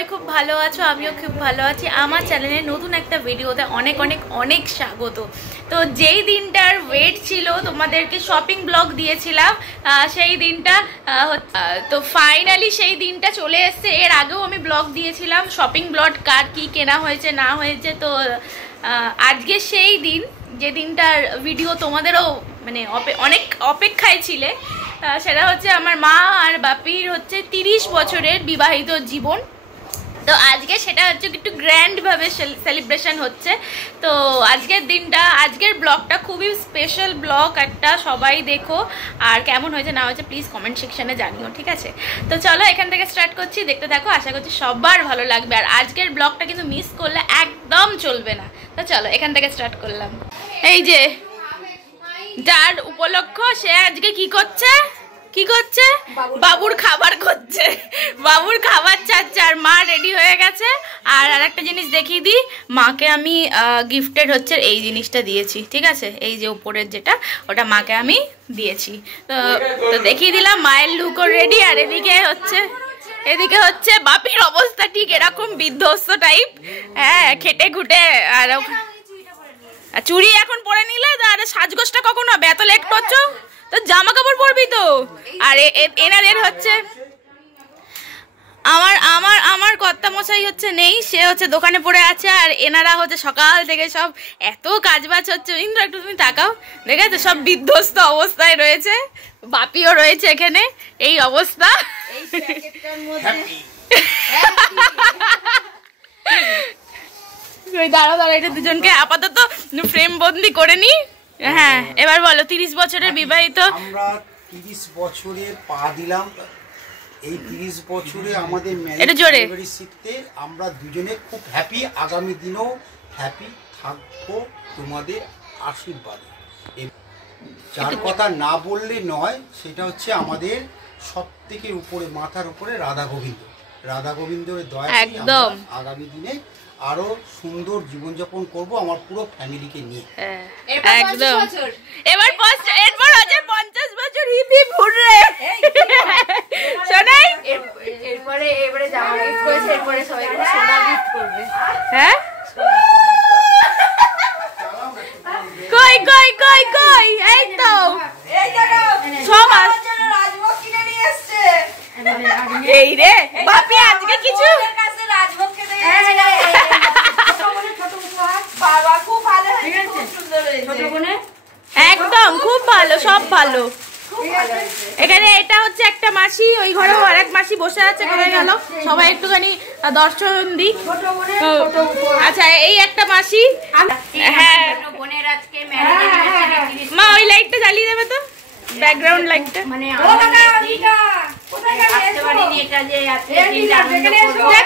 সবাই খুব ভালো আছো, আমিও খুব ভালো আছি। আমার চ্যানেলে নতুন একটা ভিডিওতে অনেক অনেক অনেক স্বাগত। তো যেই দিনটার ওয়েট ছিল, তোমাদেরকে শপিং ব্লগ দিয়েছিলাম সেই দিনটা, তো ফাইনালি সেই দিনটা চলে এসছে। এর আগেও আমি ব্লগ দিয়েছিলাম শপিং ব্লগ, কার কি কেনা হয়েছে না হয়েছে। তো আজকে সেই দিন, যে দিনটার ভিডিও তোমাদেরও মানে অনেক অপেক্ষায় ছিলে। সেটা হচ্ছে আমার মা আর বাপির হচ্ছে 30 বছরের বিবাহিত জীবন। তো আজকে সেটা হচ্ছে একটু গ্র্যান্ডভাবে সেলিব্রেশন হচ্ছে। তো আজকের দিনটা, আজকের ব্লগটা খুবই স্পেশাল ব্লগ একটা, সবাই দেখো। আর কেমন হয়েছে না হয়েছে প্লিজ কমেন্ট সেকশনে জানিও, ঠিক আছে? তো চলো এখান থেকে স্টার্ট করছি, দেখতে থাকো, আশা করছি সবার ভালো লাগবে। আর আজকের ব্লগটা কিন্তু মিস করলে একদম চলবে না। তো চলো এখান থেকে স্টার্ট করলাম। এই যে যার উপলক্ষ, সে আজকে কি করছে বাবুর খাবার করছে, বাবুর খাবার চাচ্ছে। আর মা রেডি হয়ে গেছে। আর আরেকটা জিনিস দেখিয়ে দিই, মাকে আমি গিফটেড হচ্ছে এই জিনিসটা দিয়েছি, ঠিক আছে? এই যে উপরের যেটা, ওটা মাকে আমি দিয়েছি। তো দেখিয়ে দিলাম মায়ের লুকও রেডি। আর এদিকে হচ্ছে বাপির অবস্থা ঠিক এরকম বিধ্বস্ত টাইপ, হ্যাঁ, খেটে খুটে। আর চুড়ি এখন পরে নিলে আর সাজগোজটা কখন হবে? এত লেট করছো তো, জামা কাপড় পরবি তো। আর এনাদের হচ্ছে আমার কর্তা মশাই হচ্ছে নেই, সে হচ্ছে দোকানে পড়ে আছে। আর এনারা হচ্ছে সকাল থেকে সব এত কাজবাজ হচ্ছে। ইন্দ্র একটু তুমি তাকাও, দেখেছো সব বিধ্বস্ত অবস্থায় রয়েছে। বাপিও রয়েছে এখানে, এই অবস্থা। দাঁড়াও এটা দুজনকে আপাতত ফ্রেম বন্দি করে নি। হ্যাঁ, এবার বলো 30 বছরের বিবাহিত। আমরা 30 বছরে পা দিলাম। এই 30 বছরে আমাদের শিখতে আমরা দুজনে খুব হ্যাপি। আগামী দিনেও হ্যাপি থাকবো তোমাদের আশীর্বাদে। যার কথা না বললে নয়, সেটা হচ্ছে আমাদের সব থেকে উপরে, মাথার উপরে রাধা গোবিন্দের দয়া একদম আগামী দিনে আরো সুন্দর জীবনযাপন করব আমার পুরো ফ্যামিলিকে নিয়ে। একদম এরপর হচ্ছে 50 বছর হিপ হিপ হুররে। শোনাই এবারে জামা গিফট করেছে, এরপরে সবাইকে সোনা গিফট করবে। হ্যাঁ, কই কই কই কই, এই তো সব রাজভোগ কিনে নিয়ে এসেছে। এই রে বাপি, আজকে কিছু রাজভোগ খেতে একদম খুব ভালো, সব ভালো। এখানে এটা হচ্ছে একটা মাসি, ওই ঘরেও আরেক মাসি বসে আছে, কোথায় গেল? সবাই একটুখানি দর্শন দিই। আচ্ছা, এই একটা মাসি। হ্যাঁ মা, ওই লাইটটা জ্বালিয়ে দেবে তো, ব্যাকগ্রাউন্ড লাইটটা। মানে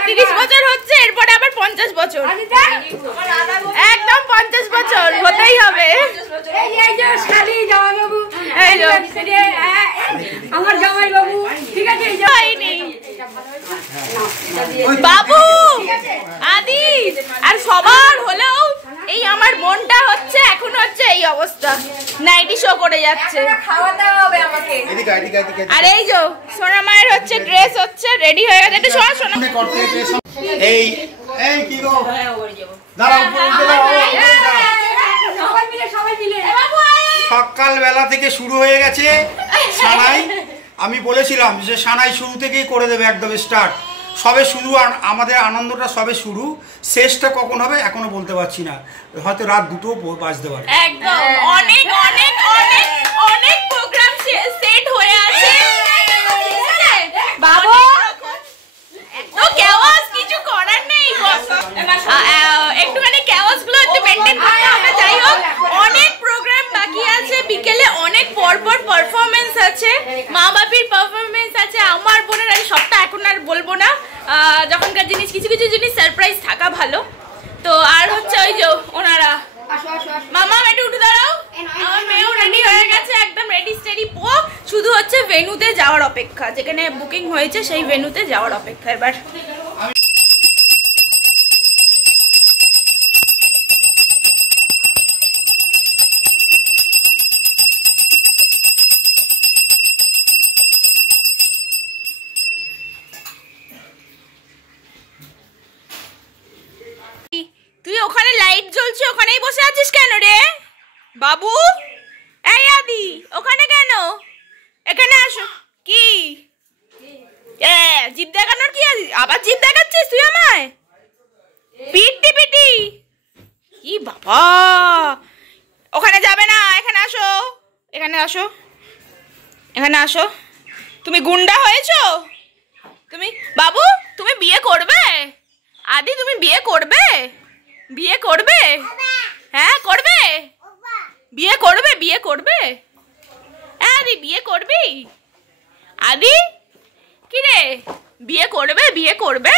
30 বছর হচ্ছে, এরপরে আবার 50 বছর, একদম 50 বছর হতেই হবে। আমার জামাই বাবু, ঠিক আছে, বাবু আদি। আর সবার হলেও এই আমার বোনটা হচ্ছে এখন হচ্ছে এই অবস্থা, নাইটি শো করে যাচ্ছে। আর এই যে সোনা মায়ের হচ্ছে ড্রেস হচ্ছে রেডি হয়ে গেছে। একটু শোনা শোনা, এই এই কি গো, দাঁড়াও, সকালবেলা থেকে শুরু হয়ে গেছে সানাই। আমি বলেছিলাম যে সানাই শুরু থেকেই করে দেবে, একদম স্টার্ট। সবে শুরু, আমাদের আনন্দটা সবে শুরু, শেষটা কখন হবে এখনো বলতে পারছি না। হয়তো রাত 2টো বাজতে পারে। একদম অনেক অনেক অনেক অনেক প্রোগ্রাম সেট হয়ে আছে বাবু। তো কেওয়াস কিছু করার নেই, একটুখানি কেওয়াস গুলো একটু মেইনটেইন করতে হবে। যাই হোক, অনেক প্রোগ্রাম বাকি আছে, বিকেলে অনেক পরপর পারফরমেন্স আছে, মা বাপির পারফরমেন্স আছে, আমার বোনের আছে। সবটা এখন আর বলবো না, যখনকার জিনিস কিছু কিছু জিনিস সারপ্রাইজ থাকা ভালো। তো আর হচ্ছে ওই যে ওনারা, মামা একটু উঠে দাঁড়াও, আমার মেয়েও রেডি হয়ে গেছে, একদম রেডি স্টেডি পো। শুধু হচ্ছে ভেন্যুতে যাওয়ার অপেক্ষা, যেখানে বুকিং হয়েছে সেই ভেন্যুতে যাওয়ার অপেক্ষা এবার। বাবু এই আদি ওখানে কেন? এখানে আসো। কি জিভ দেখানোর কি আছে? আবার জিভ দেখাচ্ছিস তুই আমায়? পিটি পিটি কি বাবা, ওখানে যাবে না, এখানে আসো, এখানে আসো, এখানে আসো। তুমি গুন্ডা হয়েছো তুমি? বাবু তুমি বিয়ে করবে? আদি তুমি বিয়ে করবে? বিয়ে করবে? হ্যাঁ করবে? বিয়ে করবে? বিয়ে করবে? আদি বিয়ে করবি? আদি কি রে, বিয়ে করবে? বিয়ে করবে?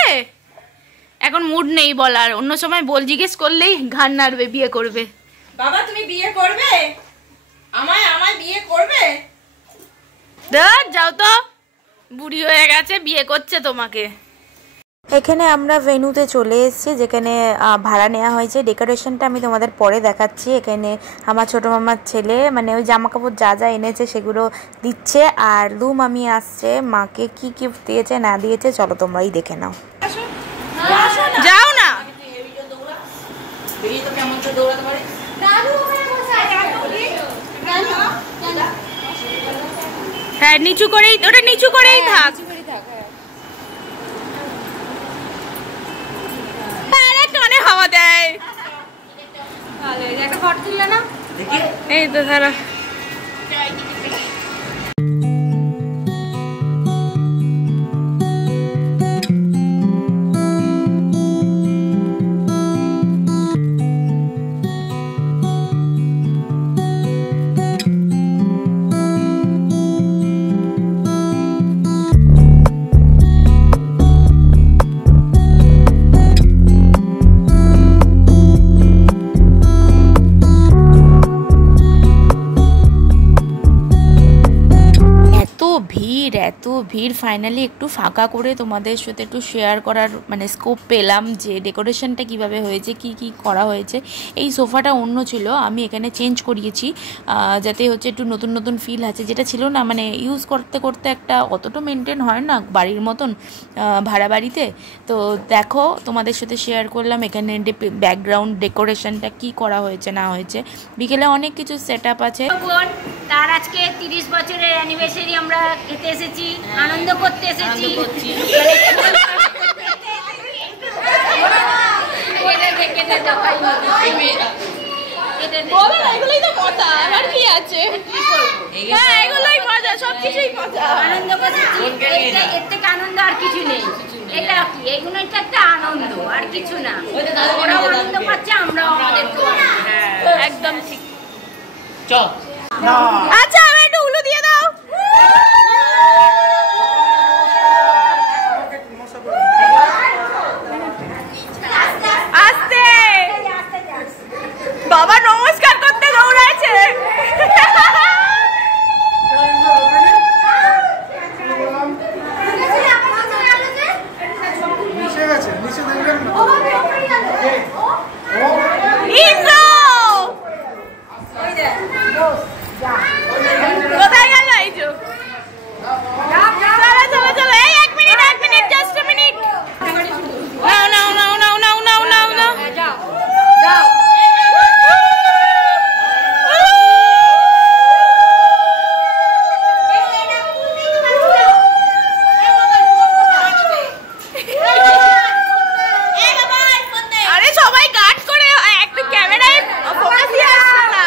এখন মুড নেই বলার, অন্য সময় বল, জিজ্ঞেস করলেই ঘাড় নাড়বে বিয়ে করবে। বাবা তুমি বিয়ে করবে? আমায় বিয়ে করবে? যাও তো, বুড়ি হয়ে গেছে, বিয়ে করছে তোমাকে। এখানে আমরা ভেন্যুতে চলে এসেছি, যেখানে ভাড়া নেওয়া হয়েছে। ডেকোরেশনটা আমি তোমাদের পরে দেখাচ্ছি। এখানে আমার ছোটো মামার ছেলে মানে ওই জামা কাপড় যা যা এনেছে সেগুলো দিচ্ছে, আর লু মামি আসছে, মাকে কি গিফট দিয়েছে না দিয়েছে চলো তোমরাই দেখে নাও। যাও না, হ্যাঁ নিচু করেই, ওটা নিচু করেই থাক। কানে হাওয়া দেয়, একটা ফটো তুললে না? এই তো ধরো। এত ভিড়, ফাইনালি একটু ফাঁকা করে তোমাদের সাথে একটু শেয়ার করার মানে স্কোপ পেলাম যে ডেকোরেশনটা কিভাবে হয়েছে, কি কি করা হয়েছে। এই সোফাটা অন্য ছিল, আমি এখানে চেঞ্জ করিয়েছি যাতে হচ্ছে একটু নতুন নতুন ফিল আছে, যেটা ছিল না মানে ইউজ করতে করতে একটা অতটা মেনটেন হয় না বাড়ির মতন ভাড়া বাড়িতে। তো দেখো তোমাদের সাথে শেয়ার করলাম এখানে ব্যাকগ্রাউন্ড ডেকোরেশনটা কি করা হয়েছে না হয়েছে। বিকেলে অনেক কিছু সেট আপ আছে। তার আজকে 30 বছরের অ্যানিভার্সারি আমরা খেতে এসেছি, আনন্দ করতে এসেছি। এগুলোই তো মজা, আর কি আছে? হ্যাঁ এগুলোই মজা, সবকিছুই মজা, আনন্দ করতেছি। এর থেকে আনন্দ আর কিছু নেই। এটা কি, এইগুলো একটা আনন্দ আর কিছু না। ওরাও আনন্দ পাচ্ছে, আমরাও আমাদের একদম ঠিক। আচ্ছা আমি একটু উলু দিয়ে দাও। আস্তে বাবা নমস্কার করতে দৌড়াচ্ছে। কোথায় গেল এই যে? চলো চলো চলো, এই এক মিনিট জাস্ট আ মিনিট। নাও নাও নাও নাও নাও নাও নাও নাও, যাও যাও। আরে সবাই গার্ড করে, একটু ক্যামেরায় ফোকাস দিয়ে আসছে না।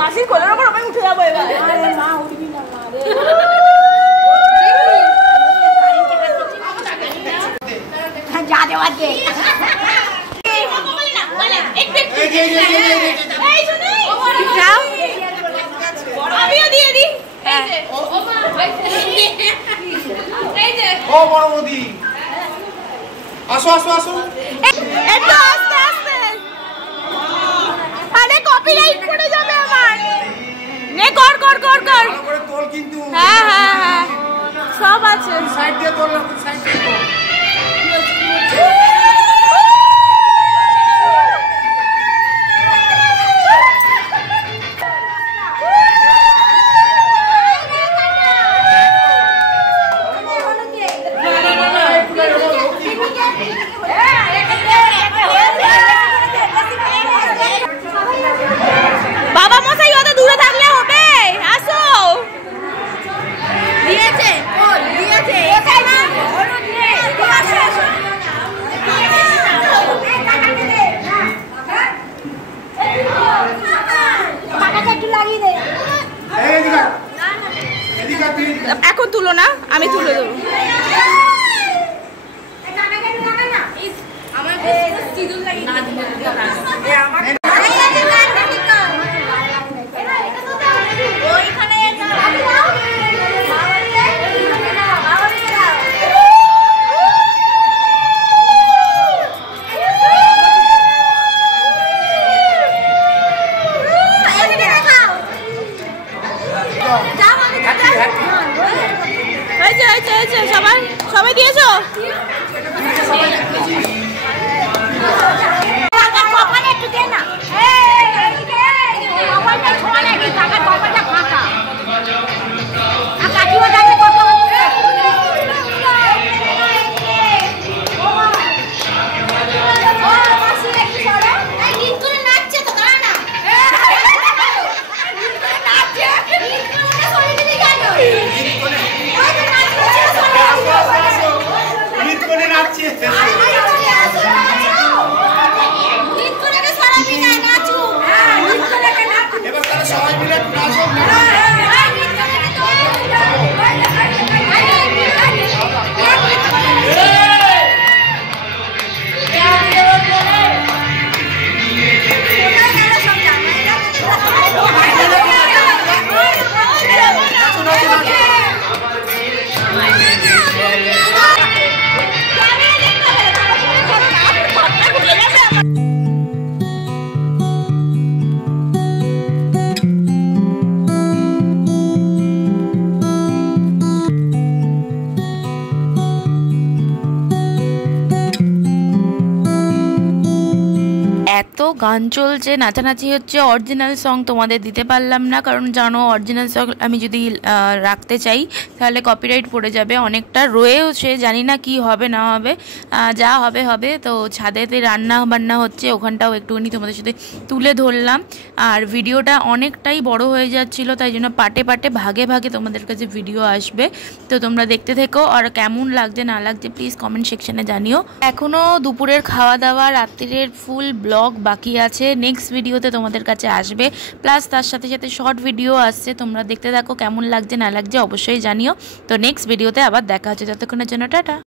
মাসির কোলের ওপর আমি উঠে যাবো এবার। আরে মা উঠবি না মা রে। যা দেওয়া দে। যাও আমিও দিয়ে দিই। ও বড় মোদি, আসো আসো আসো, একটু আস্তে আস্তে। আরে কপিরাইট পড়ে যাবে আমার। নে কর কর কর কর। ভালো করে তোল কিন্তু। হ্যাঁ হ্যাঁ হ্যাঁ সব আছে। সাইড দিয়ে তোল, সাইড দিয়ে তোল। এখন তুলো না, আমি তুলে দেবো। সবাই দিয়েছো? এত গান চলছে, নাচানাচি হচ্ছে, অরিজিনাল সং তোমাদের দিতে পারলাম না, কারণ জানো অরিজিনাল সং আমি যদি রাখতে চাই তাহলে কপিরাইট পড়ে যাবে। অনেকটা রয়েছে, জানি না কি হবে না হবে, যা হবে হবে। তো ছাদেতে রান্না বান্না হচ্ছে, ওখানটাও একটুখানি তোমাদের সাথে তুলে ধরলাম। আর ভিডিওটা অনেকটাই বড় হয়ে যাচ্ছিলো, তাই জন্য পাটে পাটে ভাগে ভাগে তোমাদের কাছে ভিডিও আসবে। তো তোমরা দেখতে থেকো, আর কেমন লাগছে না লাগছে প্লিজ কমেন্ট সেকশনে জানিও। এখনও দুপুরের খাওয়া দাওয়া, রাত্রির ফুল ব্লগ বাকি আছে, নেক্সট ভিডিওতে তোমাদের কাছে আসবে। প্লাস তার সাথে সাথে শর্ট ভিডিও আসছে, তোমরা দেখতে থাকো, কেমন লাগছে না লাগছে অবশ্যই জানিও। তো নেক্সট ভিডিওতে আবার দেখা হচ্ছে, ততক্ষণের জন্য টাটা।